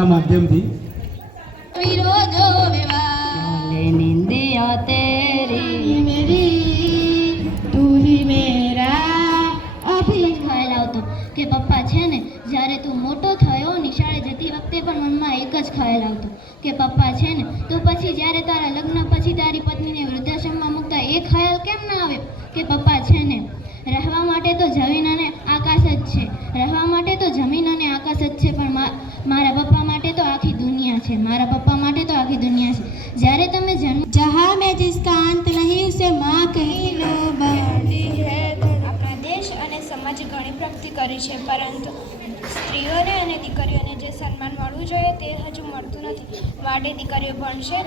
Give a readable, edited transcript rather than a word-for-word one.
માધ્યમથી रोजो विवाह निंदिया तेरी मेरी तू ही मेरा अभी ખ્યાલ આવતો કે પપ્પા છે ને જ્યારે તું મોટો થયો નિશાળે જતી વખતે પણ મનમાં એક જ ખ્યાલ આવતો કે પપ્પા છે ને તો પછી જ્યારે તારા લગ્ન પછી તારી પત્નીને વૃદ્ધાશ્રમમાં મૂકતા એ ખ્યાલ કેમ ના આવ્યો કે પપ્પા છે ને રહેવા માટે તો જમીન અને આકાશ જ છે, રહેવા માટે તો જમીન અને આકાશ જ છે, પણ મારા પપ્પા માટે તો આખી દુનિયા છે, મારા પપ્પા માટે તો આખી દુનિયા છે। જ્યારે તમે જન્મ જહાં મેં જિસકા અંત નહીં ઉસે માં કહી લો બહારતી હૈ। આપણા દેશ અને સમાજે ઘણી પ્રગતિ કરી છે, પરંતુ સ્ત્રીઓને અને દીકરીઓને જે સન્માન મળવું જોઈએ તે હજુ મળતું નથી। માટે દીકરીઓ ભણશે